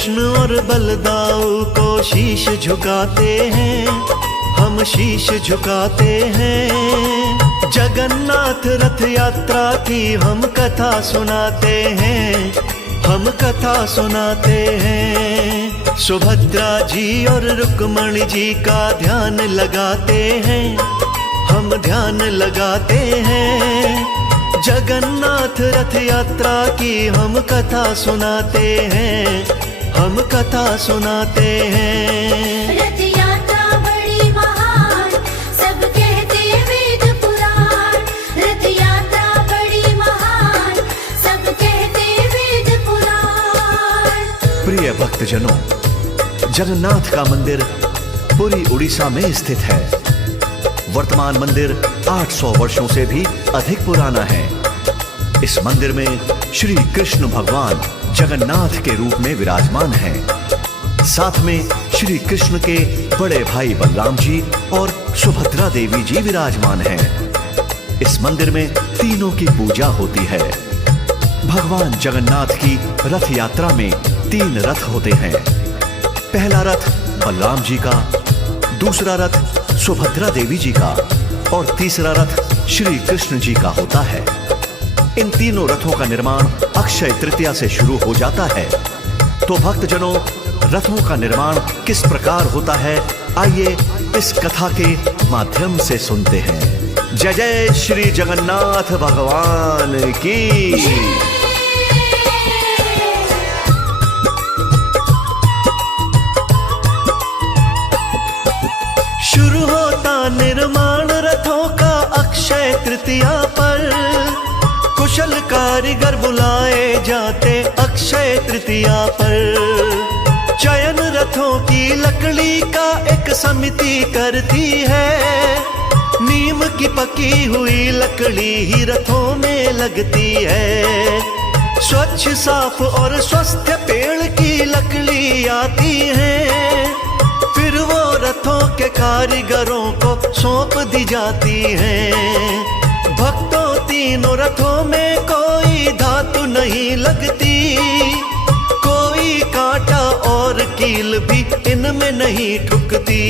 कृष्ण और बलदाऊ को शीश झुकाते हैं, हम शीश झुकाते हैं। जगन्नाथ रथ यात्रा की हम कथा सुनाते हैं, हम कथा सुनाते हैं। सुभद्रा जी और रुक्मणी जी का ध्यान लगाते हैं, हम ध्यान लगाते हैं। जगन्नाथ रथ यात्रा की हम कथा सुनाते हैं, हम कथा सुनाते हैं। रथ यात्रा बड़ी महान, सब कहते वेद पुराण। रथ यात्रा बड़ी महान, सब कहते वेद पुराण। प्रिय भक्तजनों, जगन्नाथ का मंदिर पुरी उड़ीसा में स्थित है। वर्तमान मंदिर 800 वर्षों से भी अधिक पुराना है। इस मंदिर में श्री कृष्ण भगवान जगन्नाथ के रूप में विराजमान हैं। साथ में श्री कृष्ण के बड़े भाई बलराम जी और सुभद्रा देवी जी विराजमान हैं। इस मंदिर में तीनों की पूजा होती है। भगवान जगन्नाथ की रथ यात्रा में 3 रथ होते हैं। पहला रथ बलराम जी का, दूसरा रथ सुभद्रा देवी जी का और तीसरा रथ श्री कृष्ण जी का होता है। इन तीनों रथों का निर्माण अक्षय तृतीया से शुरू हो जाता है। तो भक्तजनों, रथों का निर्माण किस प्रकार होता है, आइए इस कथा के माध्यम से सुनते हैं। जय जय श्री जगन्नाथ भगवान की। शुरू होता निर्माण रथों का अक्षय तृतीया पर। कुशल कारीगर बुलाए जाते अक्षय तृतीया पर। चयन रथों की लकड़ी का एक समिति करती है। नीम की पकी हुई लकड़ी ही रथों में लगती है। स्वच्छ साफ और स्वस्थ पेड़ की लकड़ी आती है। फिर वो रथों के कारीगरों को सौंप दी जाती हैं। भक्तों, तीनों रथों में कोई धातु नहीं लगती। कोई कांटा और कील भी इनमें नहीं ठुकती।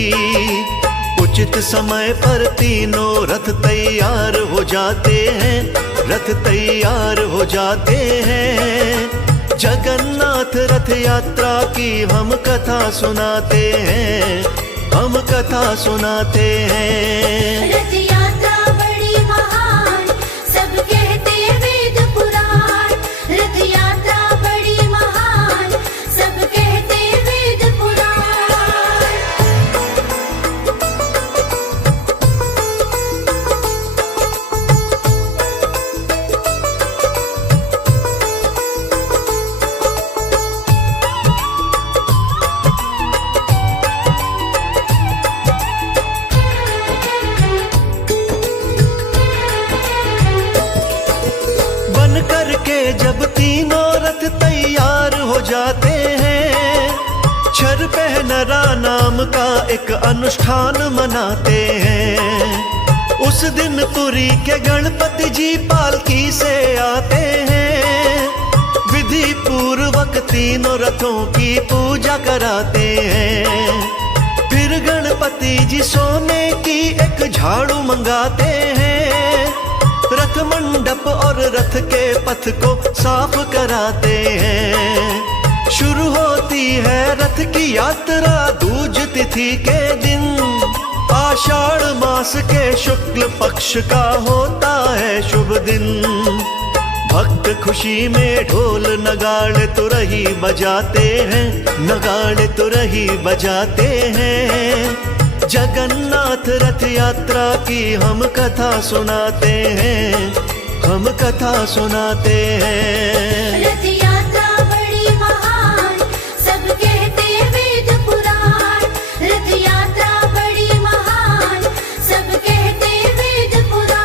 उचित समय पर तीनों रथ तैयार हो जाते हैं, रथ तैयार हो जाते हैं। जगन्नाथ रथ यात्रा की हम कथा सुनाते हैं, हम कथा सुनाते हैं। रथ यात्रा बड़ी महान, सब कहते वेद पुराण। रथ यात्रा बड़ी महान, सब कहते वेद पुराण। करके जब तीनों रथ तैयार हो जाते हैं, छर पहनरा नाम का एक अनुष्ठान मनाते हैं। उस दिन पुरी के गणपति जी पालकी से आते हैं। विधि पूर्वक तीनों रथों की पूजा कराते हैं। फिर गणपति जी सोने की एक झाड़ू मंगाते हैं। रथ मंडप और रथ के पथ को साफ कराते हैं। शुरू होती है रथ की यात्रा दूज तिथि के दिन। आषाढ़ मास के शुक्ल पक्ष का होता है शुभ दिन। भक्त खुशी में ढोल नगाड़े तुरही बजाते हैं, नगाड़े तुरही बजाते हैं। जगन्नाथ रथ यात्रा की हम कथा सुनाते हैं, हम कथा सुनाते हैं। रथ यात्रा बड़ी महान, सब कहते वेद पुराण। रथ यात्रा बड़ी महान, सब कहते वेद पुराण।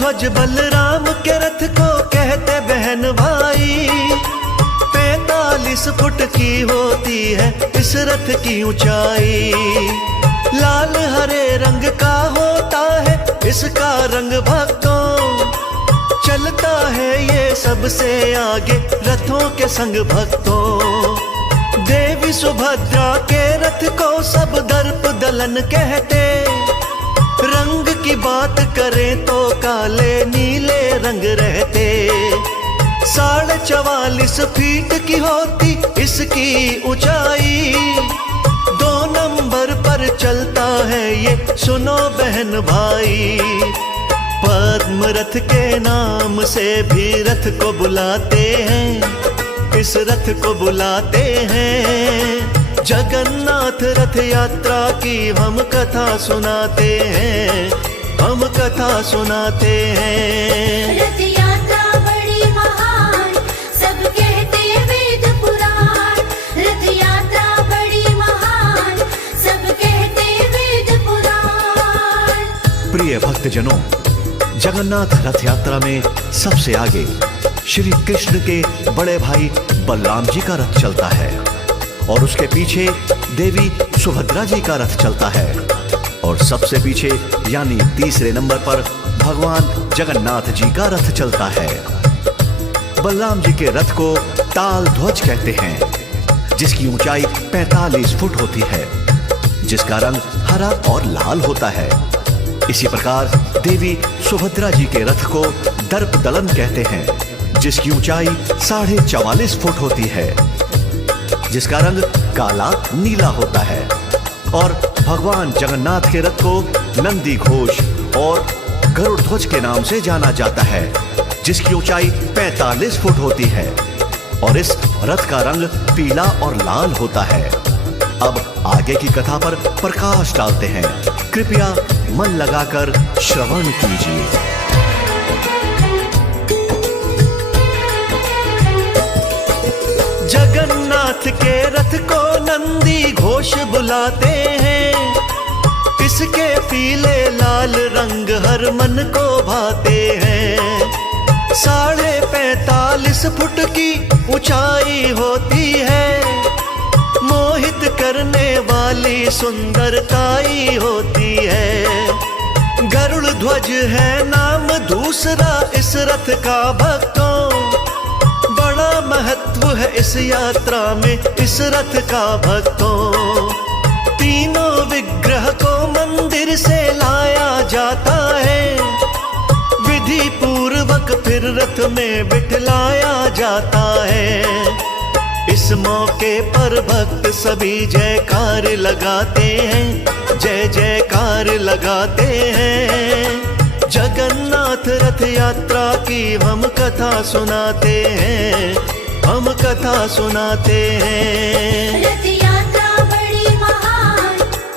ध्वज बलराम के रथ को कहते बहन भाई। 44 फुट की होती है इस रथ की ऊंचाई। लाल हरे रंग का होता है इसका रंग भक्तों, चलता है ये सबसे आगे रथों के संग भक्तों। देवी सुभद्रा के रथ को सब दर्प दलन कहते, रंग की बात करें तो काले नीले रंग रहते। 44.5 फीट की होती इसकी ऊंचाई, 2 नंबर पर चलता है ये सुनो बहन भाई। पद्म रथ के नाम से भी रथ को बुलाते हैं, इस रथ को बुलाते हैं। जगन्नाथ रथ यात्रा की हम कथा सुनाते हैं, हम कथा सुनाते हैं। रथ यात्रा बड़ी महान सब कहते वेद पुराण, रथ यात्रा बड़ी महान सब कहते वेद पुराण। प्रिय भक्तजनों, जगन्नाथ रथ यात्रा में सबसे आगे श्री कृष्ण के बड़े भाई बलराम जी का रथ चलता है और उसके पीछे देवी सुभद्रा जी का रथ चलता है और सबसे पीछे यानी तीसरे नंबर पर भगवान जगन्नाथ जी का रथ चलता है। बलराम जी के रथ को ताल ध्वज कहते हैं, जिसकी ऊंचाई 45 फुट होती है, जिसका रंग हरा और लाल होता है। इसी प्रकार देवी सुभद्रा जी के रथ को दर्प दलन कहते हैं, जिसकी ऊंचाई 44.5 फुट होती है, जिसका रंग काला नीला होता है। और भगवान जगन्नाथ के रथ को नंदी घोष और गरुड़ ध्वज के नाम से जाना जाता है, जिसकी ऊंचाई 45 फुट होती है और इस रथ का रंग पीला और लाल होता है। अब आगे की कथा पर प्रकाश डालते हैं, कृपया मन लगाकर श्रवण कीजिए। जगन्नाथ के रथ को नंदी घोष बुलाते हैं, इसके पीले लाल रंग हर मन को भाते हैं। 45.5 फुट की ऊंचाई होती है, मोहित करने वाली सुंदरताई होती है। गरुड़ ध्वज है नाम दूसरा इस रथ का भक्तों, बड़ा महत्व है इस यात्रा में इस रथ का भक्तों। तीनों विग्रह को मंदिर से लाया जाता है, विधि पूर्वक फिर रथ में बिठलाया जाता है। इस मौके पर भक्त सभी जयकार लगाते हैं, जय जयकार लगाते हैं। जगन्नाथ रथ यात्रा की हम कथा सुनाते हैं, हम कथा सुनाते हैं। रथ यात्रा बड़ी महान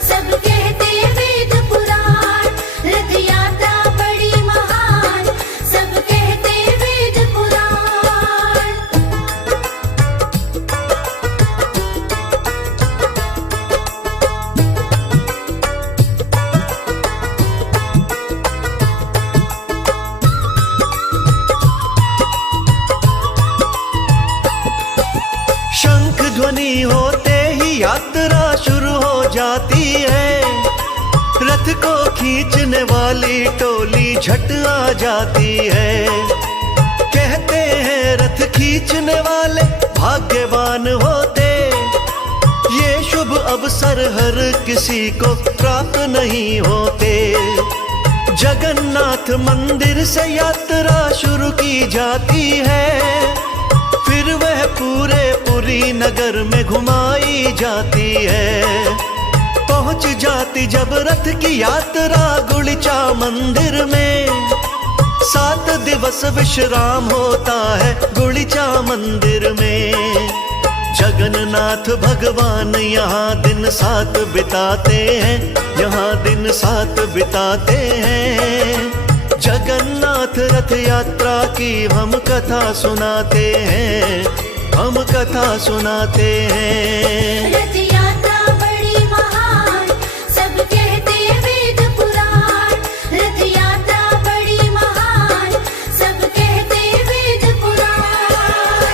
सब कहते वेद पुराण, रथ यात्रा बड़ी महान सब कहते वेद पुराण। शंख ध्वनि होते ही यात्रा शुरू हो जाती है, रथ को खींचने वाली टोली झट आ जाती है। कहते हैं रथ खींचने वाले भाग्यवान होते, ये शुभ अवसर हर किसी को प्राप्त नहीं होते। जगन्नाथ मंदिर से यात्रा शुरू की जाती है, फिर वह पूरे पुरी नगर में घुमाई जाती है। पहुंच जाती जब रथ की यात्रा गुड़ीचा मंदिर में, 7 दिवस विश्राम होता है गुड़ीचा मंदिर में। जगन्नाथ भगवान यहाँ दिन 7 बिताते हैं, यहाँ दिन 7 बिताते हैं। जगन्नाथ रथ यात्रा की हम कथा सुनाते हैं, हम कथा सुनाते हैं। रथ यात्रा बड़ी महान सब कहते वेद पुराण, रथ यात्रा बड़ी महान सब कहते वेद पुराण।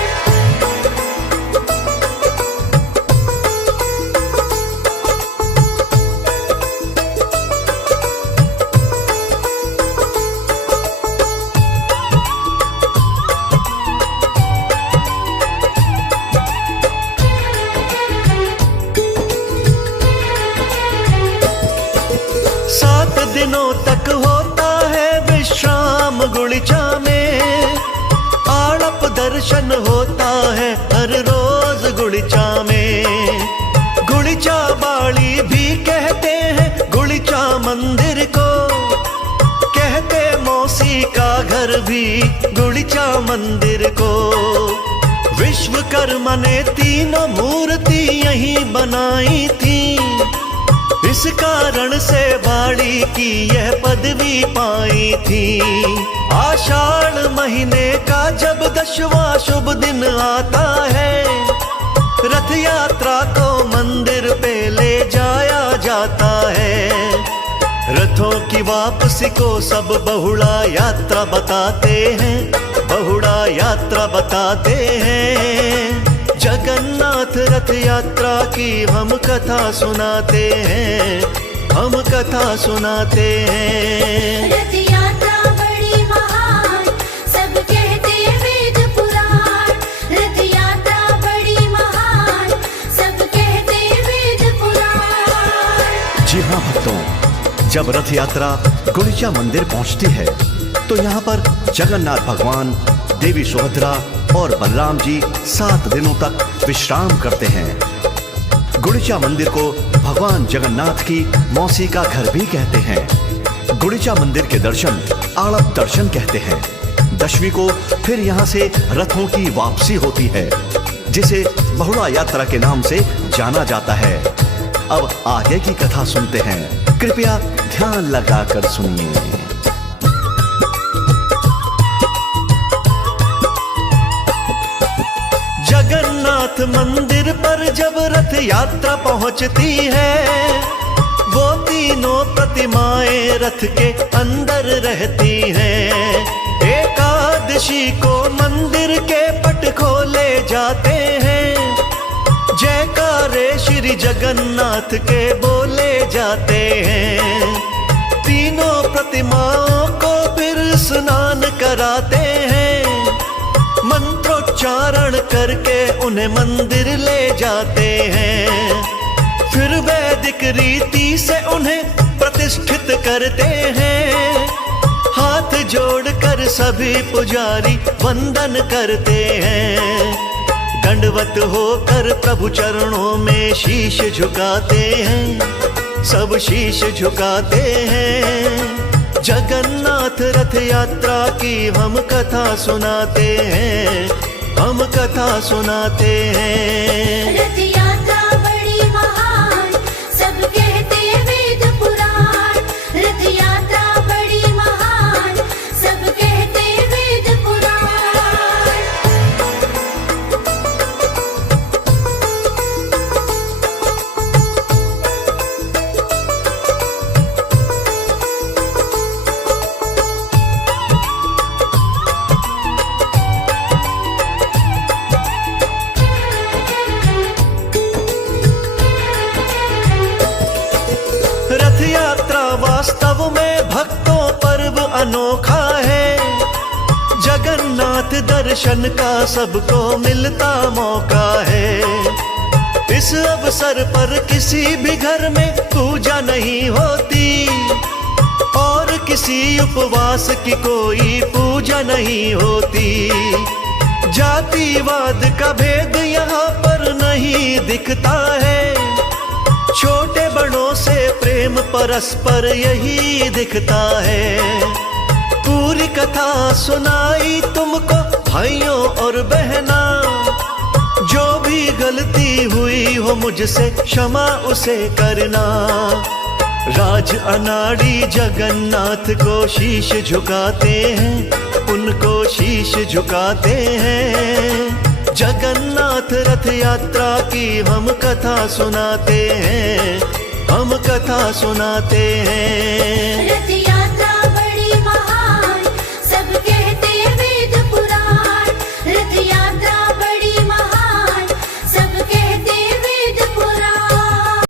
दिनों तक होता है विश्राम गुड़िचा में। आड़प दर्शन होता है हर रोज गुड़िचा में। गुड़िचा बाड़ी भी कहते हैं गुड़िचा मंदिर को, कहते मौसी का घर भी गुड़िचा मंदिर को। विश्वकर्मा ने तीनों मूर्ति यहीं बनाई थी, इस कारण से बाड़ी की यह पदवी पाई थी। आषाढ़ महीने का जब 10वां शुभ दिन आता है, रथ यात्रा को मंदिर पे ले जाया जाता है। रथों की वापसी को सब बहुड़ा यात्रा बताते हैं, बहुड़ा यात्रा बताते हैं। जगन्नाथ रथ यात्रा की हम कथा सुनाते हैं, हम कथा सुनाते हैं। रथ यात्रा बड़ी महान, सब कहते वेद पुराण। रथ यात्रा बड़ी महान, सब कहते वेद पुराण। जी हाँ भक्तों, जब रथ यात्रा गुड़िचा मंदिर पहुंचती है तो यहाँ पर जगन्नाथ भगवान, देवी सुभद्रा और बलराम जी 7 दिनों तक विश्राम करते हैं। गुड़िचा मंदिर को भगवान जगन्नाथ की मौसी का घर भी कहते हैं। गुड़िचा मंदिर के दर्शन आड़प दर्शन कहते हैं। 10वीं को फिर यहाँ से रथों की वापसी होती है, जिसे बहुड़ा यात्रा के नाम से जाना जाता है। अब आगे की कथा सुनते हैं, कृपया ध्यान लगाकर सुनिए। जगन्नाथ मंदिर पर जब रथ यात्रा पहुंचती है, वो तीनों प्रतिमाएं रथ के अंदर रहती हैं। एकादशी को मंदिर के पट खोले जाते हैं, जयकारे श्री जगन्नाथ के बोले जाते हैं। तीनों प्रतिमाओं को फिर स्नान कराते हैं, मंत्रोच्चारण करके उन्हें मंदिर ले जाते हैं। फिर वैदिक रीति से उन्हें प्रतिष्ठित करते हैं। हाथ जोड़कर सभी पुजारी वंदन करते हैं। दंडवत होकर प्रभु चरणों में शीश झुकाते हैं, सब शीश झुकाते हैं। जगन्नाथ रथ यात्रा की हम कथा सुनाते हैं, हम कथा सुनाते हैं। रथ यात्रा बड़ी महान, सब कहते वेद पुराण। रथ यात्रा बड़ी महान, सब कहते वेद पुराण। रथ यात्रा वास्तव में भक्तों पर्व अनोखा है। जगन्नाथ दर्शन का सबको मिलता मौका है। इस अवसर पर किसी भी घर में पूजा नहीं होती, और किसी उपवास की कोई पूजा नहीं होती। जातिवाद का भेद यहाँ पर नहीं दिखता है। छोटे बड़ों से प्रेम परस्पर यही दिखता है। पूरी कथा सुनाई तुमको भाइयों और बहना, जो भी गलती हुई हो मुझसे क्षमा उसे करना। राज अनाड़ी जगन्नाथ को शीश झुकाते हैं, उनको शीश झुकाते हैं। जगन्नाथ रथ यात्रा की हम कथा सुनाते हैं, हम कथा सुनाते हैं।